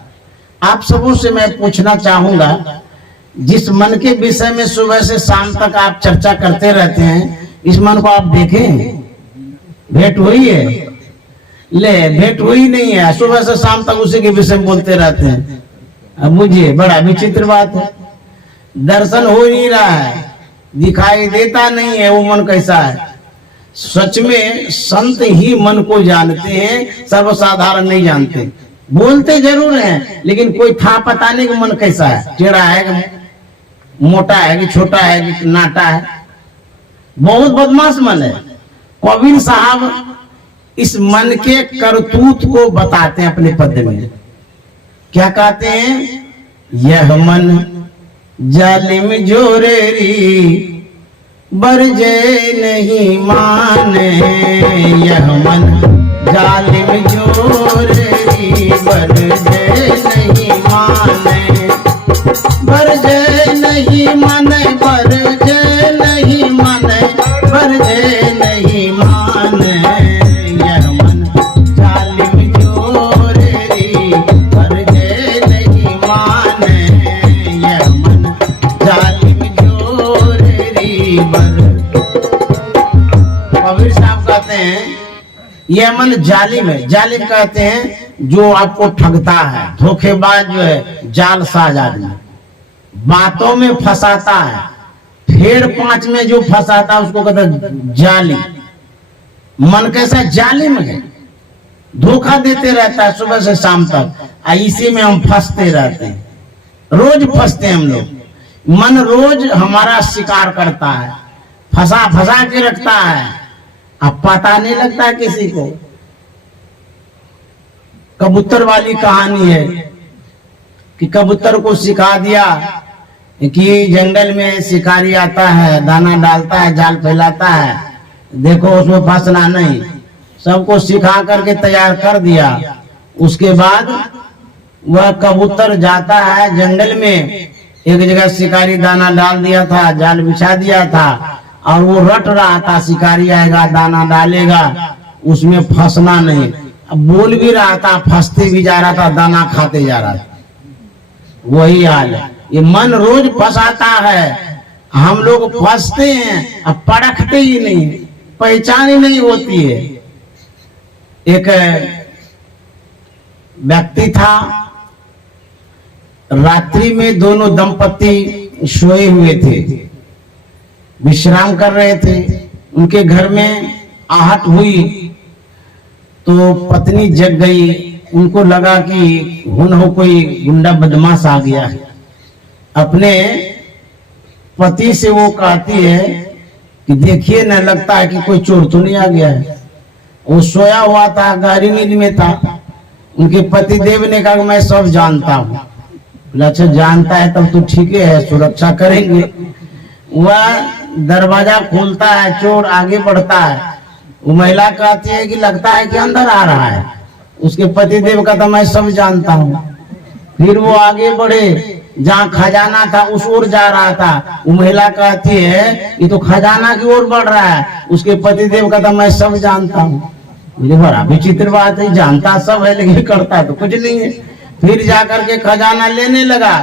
आप सबों से मैं पूछना चाहूंगा, जिस मन के विषय में सुबह से शाम तक आप चर्चा करते रहते हैं, इस मन को आप देखें, भेंट हुई है? ले भेंट हुई नहीं है, सुबह से शाम तक उसी के विषय में बोलते रहते हैं। अब मुझे बड़ा विचित्र बात है, दर्शन हो नहीं रहा है, दिखाई देता नहीं है वो मन कैसा है। सच में संत ही मन को जानते हैं, सर्वसाधारण नहीं जानते। बोलते जरूर हैं, लेकिन कोई था पता नहीं कि मन कैसा है, टेढ़ा है कि मोटा है कि छोटा है कि नाटा है। बहुत बदमाश मन है। कबीर साहब इस मन के करतूत को बताते हैं अपने पद में। क्या कहते हैं? यह मन जालिम जोरेरी बरजे नहीं माने, यह मन जालिम जोरेरी बरजे नहीं माने, बरजे नहीं माने, बरजे नहीं माने, बरजे नहीं माने, यह मन जालिम जोरेरी बरजे नहीं माने, यह मन जालिम जोरेरी बर। कबीर साहब कहते हैं यह मन जालिम है। जालिम कहते हैं जो आपको ठगता है, धोखेबाज जो है, जालसाज आदमी, बातों में फंसाता है, फेड़ पांच में जो फंसाता है उसको कहते हैं जालिम। मन कैसा जालिम है, धोखा देते रहता है सुबह से शाम तक, इसी में हम फंसते रहते हैं, रोज फंसते हैं हम लोग। मन रोज हमारा शिकार करता है, फंसा फंसा के रखता है, अब पता नहीं लगता किसी को। कबूतर वाली कहानी है कि कबूतर को सिखा दिया कि जंगल में शिकारी आता है, दाना डालता है, जाल फैलाता है, देखो उसमें फंसना नहीं। सबको सिखा करके तैयार कर दिया। उसके बाद वह कबूतर जाता है जंगल में, एक जगह शिकारी दाना डाल दिया था, जाल बिछा दिया था, और वो रट रहा था शिकारी आएगा दाना डालेगा, उसमें फंसना नहीं। अब बोल भी रहा था, फंसते भी जा रहा था, दाना खाते जा रहा था। वही हाल है, ये मन रोज फंसाता है। हम लोग फंसते हैं, अब परखते ही नहीं, पहचान ही नहीं होती है। एक व्यक्ति था, रात्रि में दोनों दंपति सोए हुए थे। विश्राम कर रहे थे। उनके घर में आहट हुई तो पत्नी जग गई। उनको लगा कि हो कोई गुंडा बदमाश आ गया है। अपने पति से वो कहती है कि देखिए न, लगता है कि कोई चोर तो नहीं आ गया है। वो सोया हुआ था, गहरी नींद में था। उनके पति देव ने कहा मैं सब जानता हूँ। अच्छा जानता है तब तो ठीक है, सुरक्षा करेंगे। वह दरवाजा खोलता है, चोर आगे बढ़ता है। वो महिला कहती है कि लगता है कि अंदर आ रहा है। उसके पति देव का तो मैं सब जानता हूँ। फिर वो आगे बढ़े, जहाँ खजाना था उस ओर जा रहा था। वो महिला कहती है ये तो खजाना की ओर बढ़ रहा है। उसके पति देव का तो मैं सब जानता हूँ। मुझे बड़ा विचित्र बात है, जानता सब है लेकिन करता तो कुछ नहीं है। फिर जाकर के खजाना लेने लगा।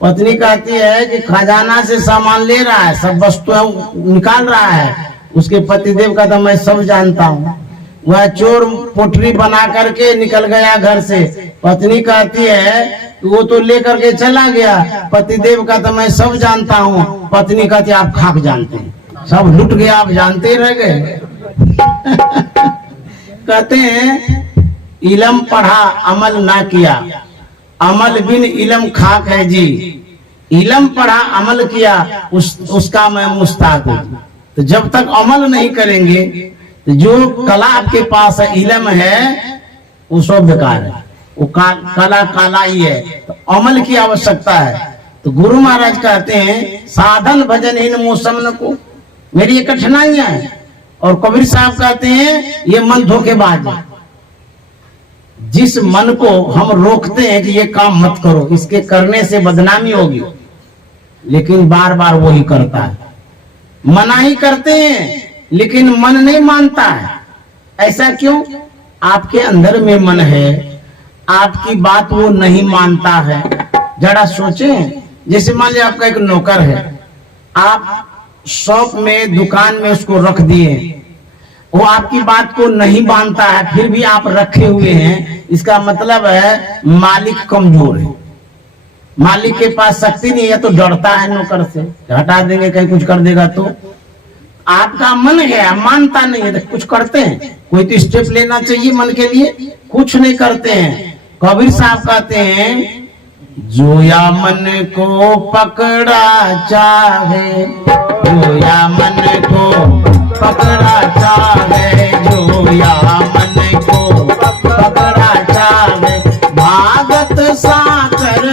पत्नी कहती है कि खजाना से सामान ले रहा है, सब वस्तुएं निकाल रहा है। उसके पतिदेव का तो मैं सब जानता हूँ। वह चोर पोटली बना करके निकल गया घर से। पत्नी कहती है वो तो लेकर के चला गया, पतिदेव का तो मैं सब जानता हूँ। पत्नी कहती है आप खाक जानते हैं, सब लुट गया, आप जानते ही रह गए। कहते हैं इलम पढ़ा अमल ना किया, अमल बिन इलम खाक है जी। इलम पढ़ा अमल किया उसका मैं मुस्ताक हूँ। तो जब तक अमल नहीं करेंगे तो जो कला आपके पास है, इलम है, वो सब बेकार है। वो कला काला ही है। तो अमल की आवश्यकता है। तो गुरु महाराज कहते हैं साधन भजन इन मौसम को, मेरी ये कठिनाइयां हैं। और कबीर साहब कहते हैं ये मन धोखेबाज है। जिस मन को हम रोकते हैं कि ये काम मत करो, इसके करने से बदनामी होगी, लेकिन बार बार वही करता है। मना ही करते हैं लेकिन मन नहीं मानता है। ऐसा क्यों? आपके अंदर में मन है, आपकी बात वो नहीं मानता है। जरा सोचें, जैसे मान लीजिए आपका एक नौकर है, आप शॉप में दुकान में उसको रख दिए, वो आपकी बात को नहीं मानता है, फिर भी आप रखे हुए हैं। इसका मतलब है मालिक कमजोर है, मालिक के पास शक्ति नहीं है, तो डरता है नौकर से, हटा देंगे कहीं कुछ कर देगा तो। आपका मन है, मानता नहीं है, तो कुछ करते हैं? कोई तो स्टेप लेना चाहिए मन के लिए, कुछ नहीं करते हैं। कबीर साहब कहते हैं जोया मन को पकड़ा चाहे, जोया मन को पकड़ा चाहे, जोया मन को पकड़ा चाहे, भागत साकर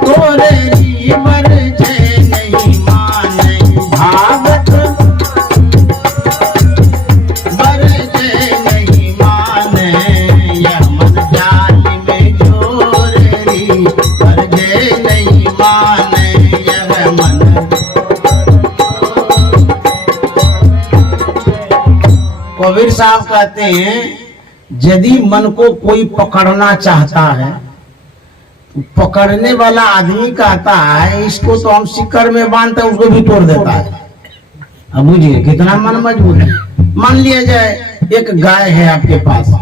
तोरे जीवर जय नहीं माने, भागत बर जय नहीं माने, यह मन जाल में जोरी पर जय नहीं माने, यह मन। कबीर साहब कहते हैं यदि मन को कोई पकड़ना चाहता है, पकड़ने वाला आदमी कहता है इसको तो हम सिक्कर में बांधते हैं, उसको भी तोड़ देता है। अब बुझिए कितना मन मजबूत है। मान लिया जाए एक गाय है आपके पास,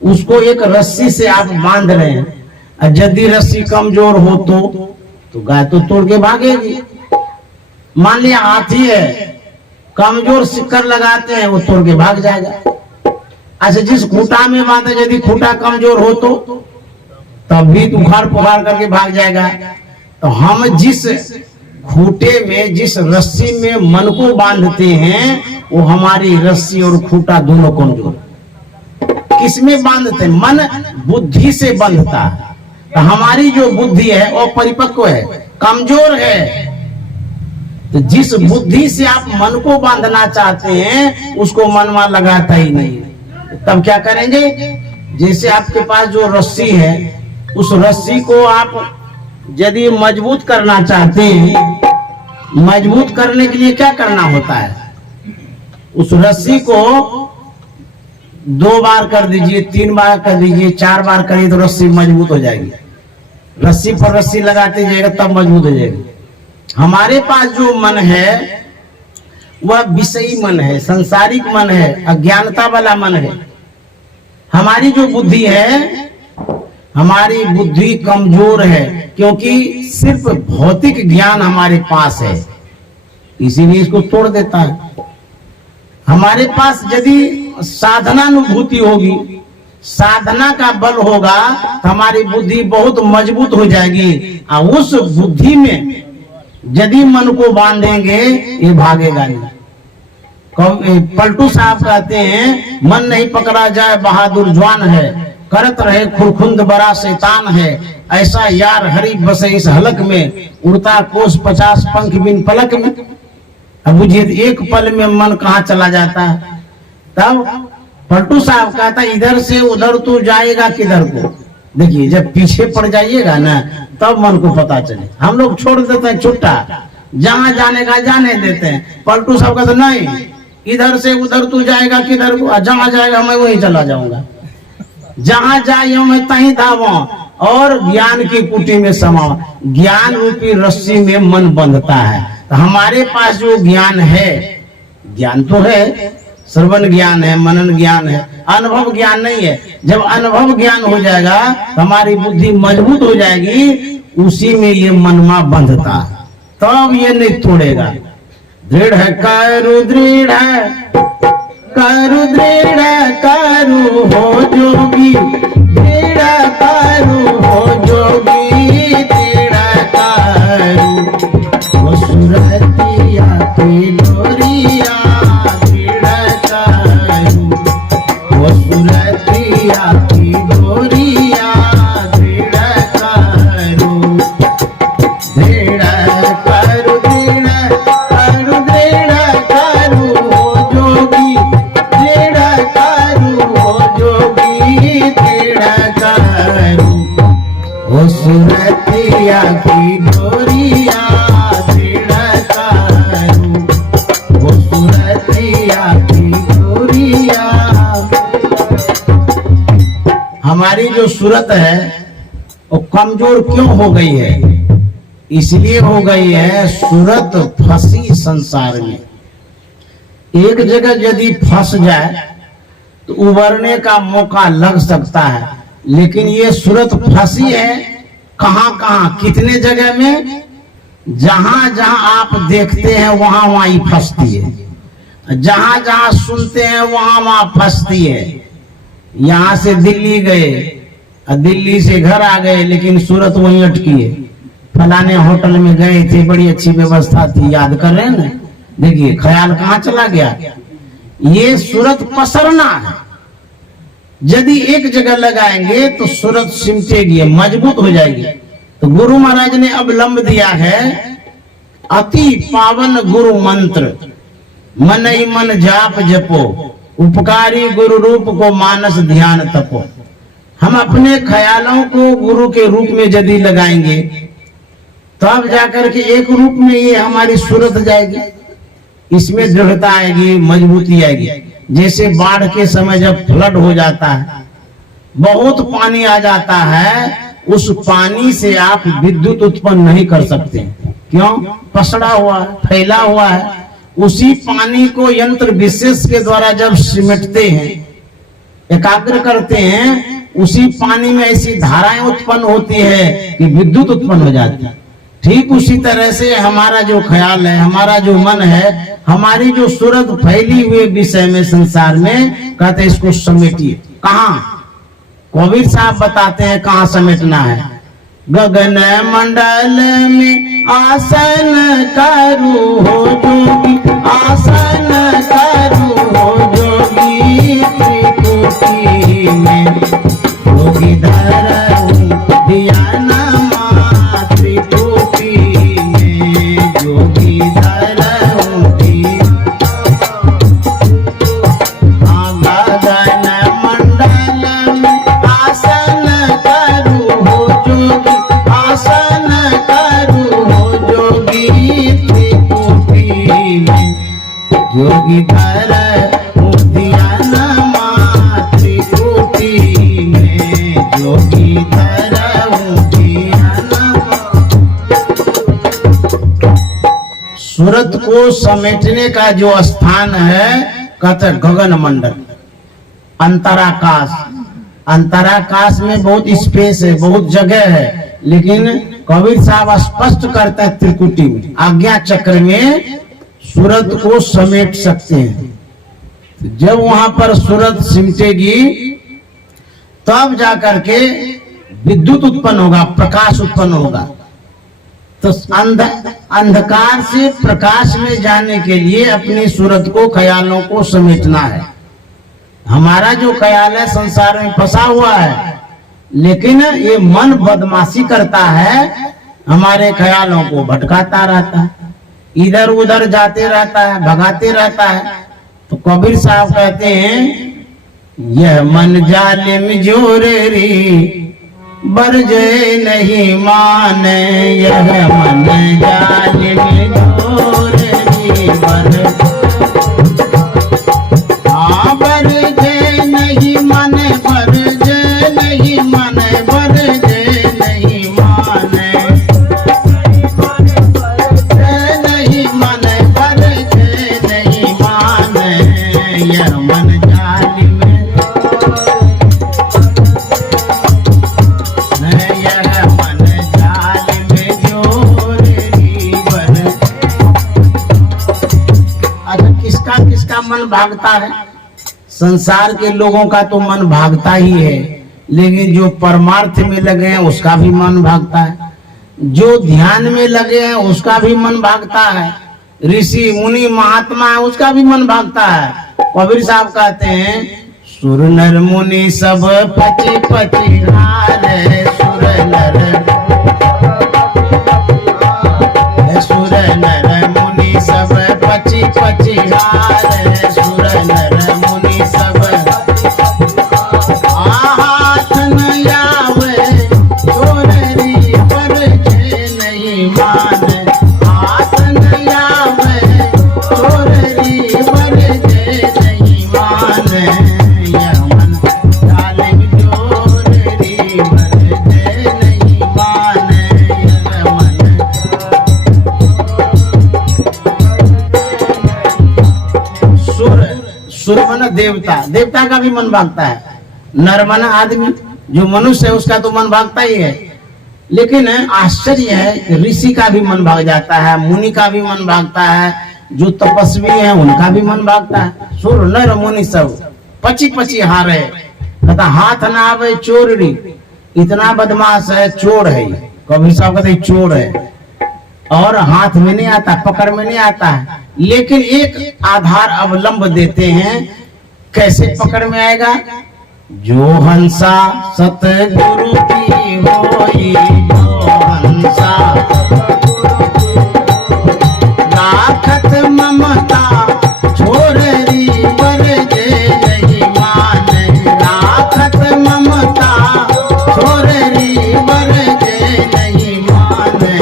उसको एक रस्सी से आप बांध रहे हैं, और यदि रस्सी कमजोर हो तो गाय तो तोड़ के भागेगी। मान लिया हाथी है, कमजोर सिक्कर लगाते हैं, वो तोड़ के भाग जाएगा। अच्छा जिस खूंटा में बांधे, यदि खूंटा कमजोर हो तो तब भी उखाड़ पुखाड़ करके भाग जाएगा। तो हम जिस खूंटे में, जिस रस्सी में मन को बांधते हैं, वो हमारी रस्सी और खूंटा दोनों कमजोर। किसमें बांधते? मन बुद्धि से बंधता है। तो हमारी जो बुद्धि है वो परिपक्व है, कमजोर है। तो जिस बुद्धि से आप मन को बांधना चाहते हैं उसको मनवा लगाता ही नहीं। तब क्या करेंगे? जैसे आपके पास जो रस्सी है, उस रस्सी को आप यदि मजबूत करना चाहते हैं, मजबूत करने के लिए क्या करना होता है? उस रस्सी को 2 बार कर दीजिए, 3 बार कर दीजिए, 4 बार करिए तो रस्सी मजबूत हो जाएगी। रस्सी पर रस्सी लगाते जाएगा तब मजबूत हो जाएगी। हमारे पास जो मन है वह विषयी मन है, संसारिक मन है, अज्ञानता वाला मन है। हमारी जो बुद्धि है, हमारी बुद्धि कमजोर है, क्योंकि सिर्फ भौतिक ज्ञान हमारे पास है। इसीलिए इसको तोड़ देता है। हमारे पास यदि साधनानुभूति होगी, साधना का बल होगा तो हमारी बुद्धि बहुत मजबूत हो जाएगी, और उस बुद्धि में यदि मन को बांधेंगे ये भागेगा नहीं। पलटू साहब कहते हैं, मन नहीं पकड़ा जाए बहादुर जवान है, करत रहे खुरखुंद बड़ा शैतान है, ऐसा यार हरी बसे इस हलक में, उड़ता कोस 50 पंख बिन पलक में। अब बुझिए एक पल में मन कहाँ चला जाता है। तब पलटू साहब कहता इधर से उधर तो जाएगा किधर को। देखिए जब पीछे पड़ जाइएगा ना तब मन को पता चले। हम लोग छोड़ देते हैं छुट्टा, जहां जाने का जाने देते हैं। पलटू साहब कहते नहीं, इधर से उधर तू जाएगा किधर को, जहां जाएगा मैं वहीं चला जाऊंगा, जहां जाए मैं तहीं धावा और ज्ञान की कुटी में समाओ। ज्ञान रूपी रस्सी में मन बंधता है। तो हमारे पास जो ज्ञान है, ज्ञान तो है, श्रवण ज्ञान है, मनन ज्ञान है, अनुभव ज्ञान नहीं है। जब अनुभव ज्ञान हो जाएगा तो हमारी बुद्धि मजबूत हो जाएगी, उसी में ये मनमा बंधता है, तब ये नहीं तोड़ेगा। दृढ़ करु दृढ़ करु दृढ़ करु हो जोगी, दृढ़ करु हो जोगी, दृढ़ करु हो सुरतिया की डोरिया, दृढ़ करु हो सुरतिया की डोरिया, दृढ़ करू, दृढ़ करू, दृढ़ करू, दृढ़ करू हो जोगी, दृढ़ करू हो जोगी, दृढ़ करू हो सुरतिया की डोरिया, दृढ़ करू हो सुरतिया की डोरिया। हमारी जो सूरत है वो कमजोर क्यों हो गई है? इसलिए हो गई है सूरत फंसी संसार में। एक जगह यदि फंस जाए तो उबरने का मौका लग सकता है, लेकिन ये सूरत फंसी है कहां कहां, कितने जगह में? जहां जहां आप देखते हैं वहां वहां ही फंसती है, जहां जहां सुनते हैं वहां वहां फंसती है। यहाँ से दिल्ली गए, दिल्ली से घर आ गए, लेकिन सूरत वहीं अटकी है। फलाने होटल में गए थे, बड़ी अच्छी व्यवस्था थी, याद कर रहे हैं ना, देखिए ख्याल कहाँ चला गया। ये सूरत पसरना है। यदि एक जगह लगाएंगे तो सूरत सिमटेगी, मजबूत हो जाएगी। तो गुरु महाराज ने अवलंब दिया है अति पावन गुरु मंत्र, मन ही मन जाप जपो, उपकारी गुरु रूप को मानस ध्यान तपो। हम अपने ख्यालों को गुरु के रूप में यदि लगाएंगे तब तो जाकर के एक रूप में ये हमारी सूरत जाएगी, इसमें दृढ़ता आएगी, मजबूती आएगी। जैसे बाढ़ के समय जब फ्लड हो जाता है, बहुत पानी आ जाता है, उस पानी से आप विद्युत उत्पन्न नहीं कर सकते। क्यों? पसड़ा हुआ है, फैला हुआ है। उसी पानी को यंत्र विशेष के द्वारा जब सिमटते हैं, एकाग्र करते हैं, उसी पानी में ऐसी धाराएं उत्पन्न होती है कि विद्युत उत्पन्न हो जाती है। ठीक उसी तरह से हमारा जो ख्याल है, हमारा जो मन है, हमारी जो सूरत फैली हुई विषय में संसार में, कहते हैं इसको समेटिए। कहाँ? कबीर साहब बताते हैं कहाँ समेटना है। गगन मंडल में आसन करू हो जोगी, आसन करू हो जोगी, त्रिकुटी में योगी धरऊ ध्यान मा, त्रिकुटी में योगी धरऊ गगन मंडल में आसन करू हो जोगी, आसन करू हो जोगी, त्रिकुटी में योगी धरऊ ध्यान मा, त्रिकुटी में योगी धरऊ ध्यान मा। सूरत को समेटने का जो स्थान है कहते गगन मंडल, अंतराकाश। अंतराकाश में बहुत स्पेस है, बहुत जगह है, लेकिन कबीर साहब स्पष्ट करते हैं त्रिकुटी में, आज्ञा चक्र में सूरत को समेट सकते हैं। जब वहां पर सूरत सिमटेगी तब जाकर के विद्युत उत्पन्न होगा, प्रकाश उत्पन्न होगा। तो अंधकार से प्रकाश में जाने के लिए अपनी सूरत को, ख्यालों को समेटना है। हमारा जो ख्याल है संसार में फंसा हुआ है, लेकिन ये मन बदमाशी करता है, हमारे ख्यालों को भटकाता रहता है, इधर उधर जाते रहता है, भगाते रहता है। तो कबीर साहब कहते हैं, यह मन जालिम जोरेरी बरजे नहीं माने, यह मन जालिम जोरेरी बरजे नहीं माने, बरजे नहीं माने, बरजे नहीं माने, नहीं माने, बरजे नहीं माने, यह मन जालिम, यह मन जालिम जोरेरी बरजे। अच्छा, किसका किसका मन भागता है? संसार के लोगों का तो मन भागता ही है, लेकिन जो परमार्थ में लगे हैं उसका भी मन भागता है, जो ध्यान में लगे हैं उसका भी मन भागता है, ऋषि मुनि महात्मा है उसका भी मन भागता है। कबीर साहब कहते हैं, सुर नर मुनि सब पची पची हारे, सुर नर मुनि सब पची पची हारे, सुर नर मुनि सब हाथ न आवे, चोररी बरजे नहीं माने, हाथ न आवे, चोररी बरजे नहीं माने, यह मन जालिम जोरेरी बरजे नहीं माने, यह मन। सुर मन देवता, देवता का भी मन भागता है। नर मन आदमी, जो मनुष्य है उसका तो मन भागता ही है, लेकिन आश्चर्य है कि ऋषि का भी मन भाग जाता है, मुनि का भी मन भागता है, जो तपस्वी है उनका भी मन भागता है। सुर नर मुनि सब पची पची हारे, कहता हाथ ना आवे चोरी, इतना बदमाश है, चोर है। कबीर साहब कहते चोर है और हाथ में नहीं आता, पकड़ में नहीं आता है, लेकिन एक आधार अवलंब देते हैं। कैसे पकड़ में आएगा? जो हंसा सतगुरु की होई, जो हंसा लाखत ममता, छोररी बरजे नहीं माने, लाखत ममता, छोररी बरजे नहीं माने,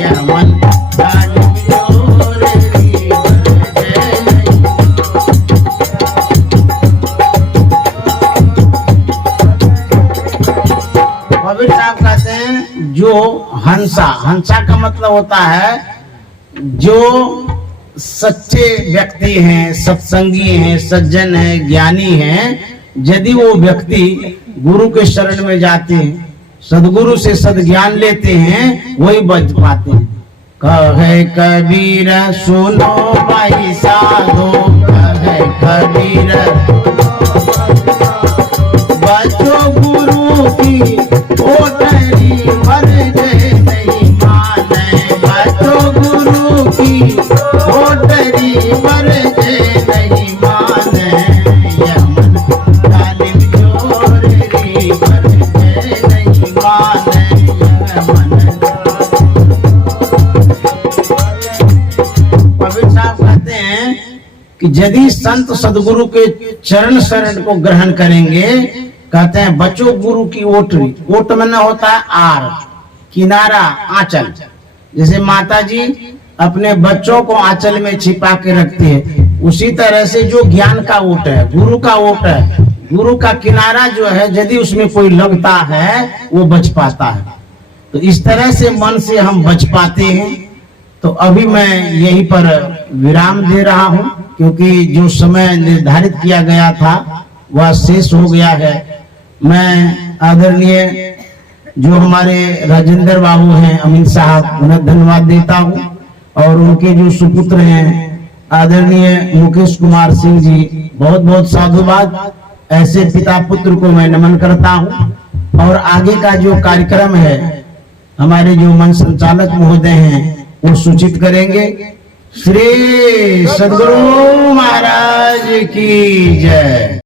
यह मन जालिम जोरेरी बरजे नहीं। कबीर साहब कहते हैं, जो हंसा, हंसा का मतलब होता है जो सच्चे व्यक्ति हैं, सत्संगी हैं, सज्जन हैं, ज्ञानी हैं, यदि वो व्यक्ति गुरु के शरण में जाते हैं, सदगुरु से सद्ज्ञान लेते हैं, वही बच पाते हैं। कहे कबीर सुनो भाई साधो, कहे कबीर बचो गुरु की ओटरी बरजे नहीं माने, बचो गुरु की ओटरी बरजे नहीं माने, यह मन जालिम जोरेरी बरजे नहीं माने, यह मन। कबीर साहब कहते हैं कि यदि संत सदगुरु के चरण शरण को ग्रहण करेंगे, कहते हैं बचो गुरु की ओटरी, ओट में न होता है आर, किनारा, आंचल। जैसे माता जी अपने बच्चों को आंचल में छिपा के रखती है, उसी तरह से जो ज्ञान का ओट है, गुरु का ओट है, गुरु का किनारा जो है, यदि उसमें कोई लगता है वो बच पाता है। तो इस तरह से मन से हम बच पाते हैं। तो अभी मैं यहीं पर विराम दे रहा हूं, क्योंकि जो समय निर्धारित किया गया था वह शेष हो गया है। मैं आदरणीय जो हमारे राजेंद्र बाबू हैं, अमीन साहब, उन्हें धन्यवाद देता हूं, और उनके जो सुपुत्र हैं आदरणीय मुकेश कुमार सिंह जी, बहुत बहुत साधुवाद। ऐसे पिता पुत्र को मैं नमन करता हूं। और आगे का जो कार्यक्रम है हमारे जो मंच संचालक महोदय हैं वो सूचित करेंगे। श्री सद्गुरु महाराज की जय।